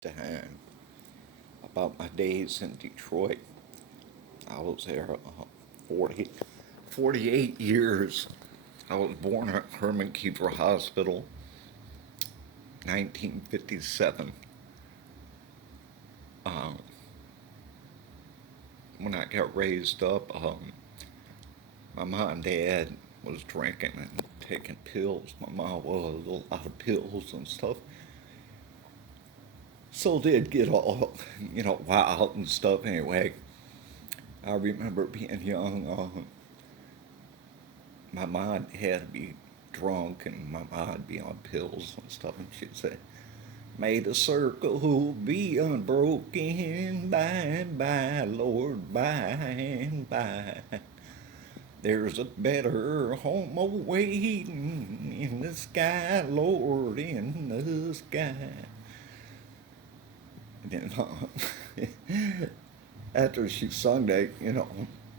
time about my days in Detroit. I was there 40, 48 years. I was born at Herman Kiefer Hospital, 1957. Um, when I got raised up, my mom and dad was drinking and taking pills. My mom was a lot of pills and stuff. So they'd get all, wild and stuff anyway. I remember being young. My mom had to be drunk and my mom would be on pills and stuff, and she'd say, "May the circle be unbroken by and by, Lord, by and by. There's a better home awaiting in the sky, Lord, in the sky." And then after she sung that,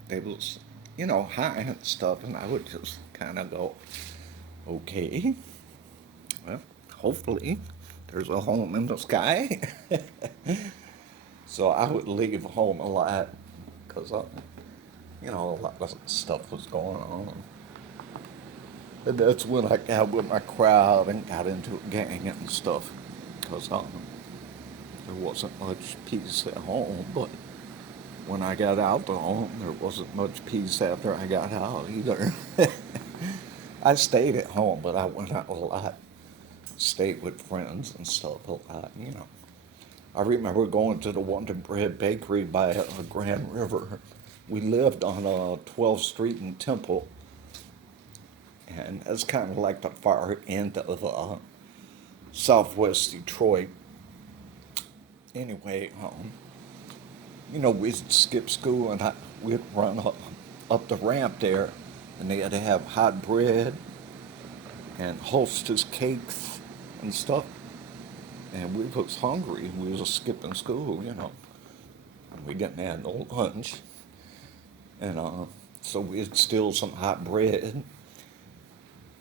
they was, high and stuff, and I would just kind of go, "Okay, well, hopefully there's a home in the sky." So I would leave home a lot because, a lot of stuff was going on. And that's when I got with my crowd and got into a gang and stuff because there wasn't much peace at home. But when I got out the home, there wasn't much peace after I got out either. I stayed at home, but I went out a lot. Stayed with friends and stuff a lot. I remember going to the Wonder Bread Bakery by Grand River. We lived on 12th Street in Temple, and that's kind of like the far end of Southwest Detroit. Anyway, we'd skip school and we'd run up the ramp there, and they had to have hot bread and Hostess cakes and stuff. And we was hungry. We was skipping school. And we didn't have no lunch. And so we'd steal some hot bread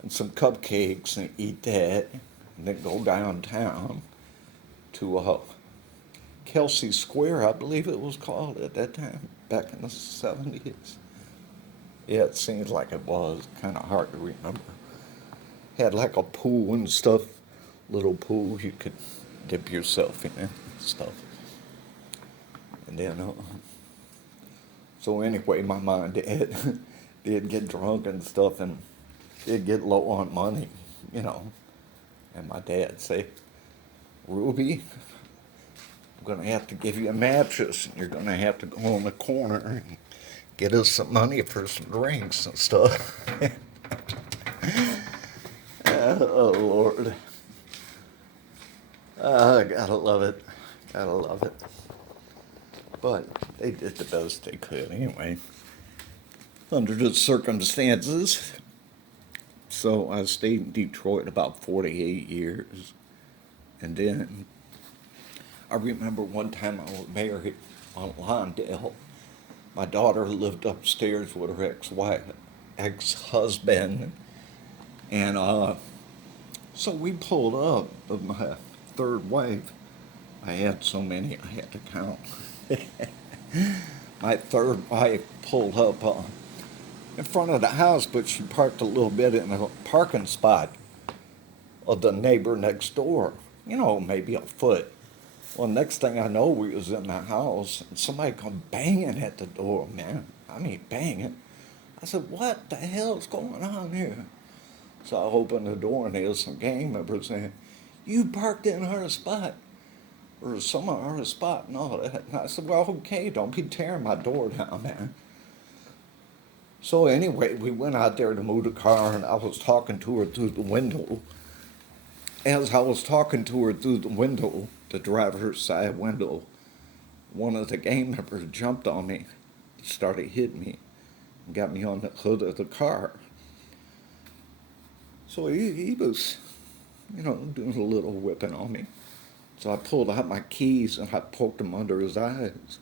and some cupcakes and eat that, and then go downtown to Kelsey Square, I believe it was called at that time, back in the 70s. Yeah, it seems like it was. Kind of hard to remember. Had like a pool and stuff, little pool you could dip yourself in and stuff. And then, so anyway, my mom and dad did get drunk and stuff, and they'd get low on money. And my dad say, "Ruby, I'm going to have to give you a mattress, and you're going to have to go in the corner and get us some money for some drinks and stuff." Oh, Lord. Gotta love it. Gotta love it. But they did the best they could anyway, under the circumstances. So I stayed in Detroit about 48 years. And then I remember one time I was married on Lawndale. My daughter lived upstairs with her ex-husband. And so we pulled up with my third wife. I had so many I had to count. My third wife pulled up in front of the house, but she parked a little bit in a parking spot of the neighbor next door, maybe a foot. Well, next thing I know, we was in the house, and somebody come banging at the door, man. I mean, banging. I said, "What the hell's going on here?" So I opened the door, and there was some gang members saying, "You parked in her spot, or some of her spot," and all that. And I said, "Well, okay, don't be tearing my door down, man." So anyway, we went out there to move the car, and I was talking to her through the window. As I was talking to her through the window, the driver's side window, one of the gang members jumped on me, started hitting me, and got me on the hood of the car. So he was, doing a little whipping on me. So I pulled out my keys and I poked him under his eyes.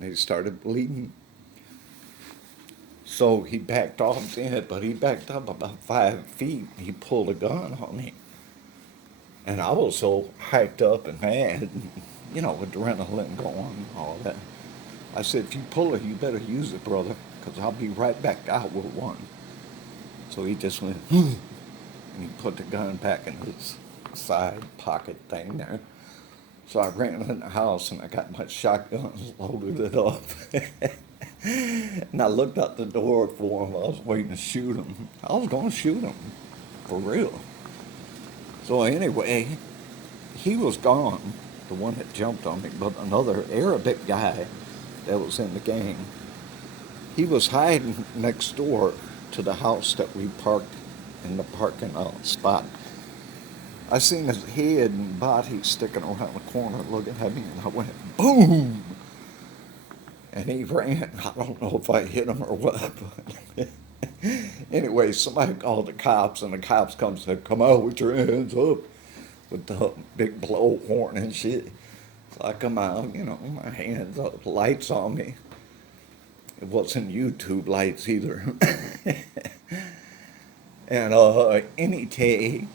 And he started bleeding. So he backed off then, but he backed up about 5 feet. He pulled a gun on me. And I was so hyped up and mad, you know, with adrenaline going and all that. I said, if you pull it, you better use it, brother, because I'll be right back out with one. So he just went, and he put the gun back in his side pocket thing there. So I ran in the house and I got my shotgun and loaded it up. And I looked out the door for him. I was waiting to shoot him. I was going to shoot him, for real. So anyway, he was gone, the one that jumped on me, but another Arabic guy that was in the gang, he was hiding next door to the house that we parked in the parking lot spot. I seen his head and body sticking around the corner looking at me, and I went, boom! And he ran. I don't know if I hit him or what, but anyway, somebody called the cops, and the cops come and said, come out with your hands up, with the big blow horn and shit. So I come out, you know, my hands up, lights on me. It wasn't YouTube lights either. And any day,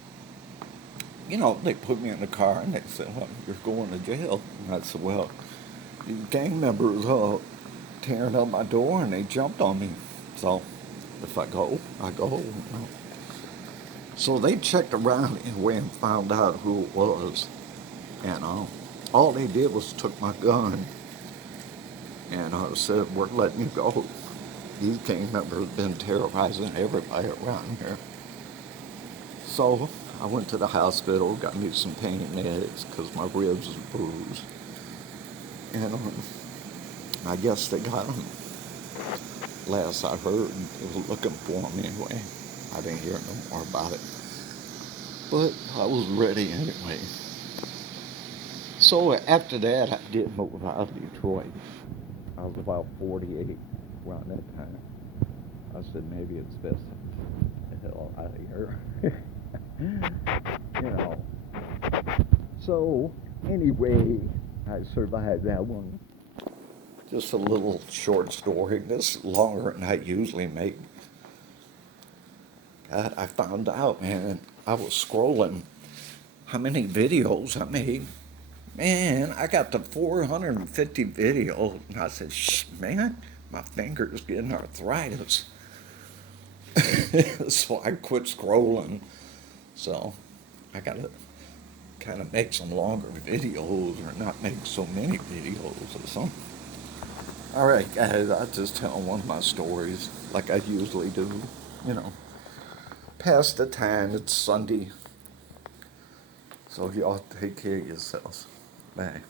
you know, they put me in the car and they said, well, you're going to jail. And I said, well, these gang members tearing up my door and they jumped on me. So if I go, I go. You know. So they checked around anyway and found out who it was. And all they did was took my gun and said, we're letting you go. These gang members have been terrorizing everybody around here. So I went to the hospital, got me some pain meds because my ribs was bruised. And I guess they got him. Last I heard, they were looking for him anyway. I didn't hear no more about it. But I was ready anyway. So after that, I did move out of Detroit. I was about 48 around that time. I said, maybe it's best to get the hell out of here. You know. So, anyway, I survived that one. Just a little short story. This is longer than I usually make. God, I found out, man, I was scrolling how many videos I made. Man, I got to 450 videos. And I said, shh, man, my finger's getting arthritis. So I quit scrolling. So I got to kind of make some longer videos or not make so many videos or something. All right, guys, I'll just tell one of my stories like I usually do. You know, past the time, it's Sunday. So y'all take care of yourselves. Bye.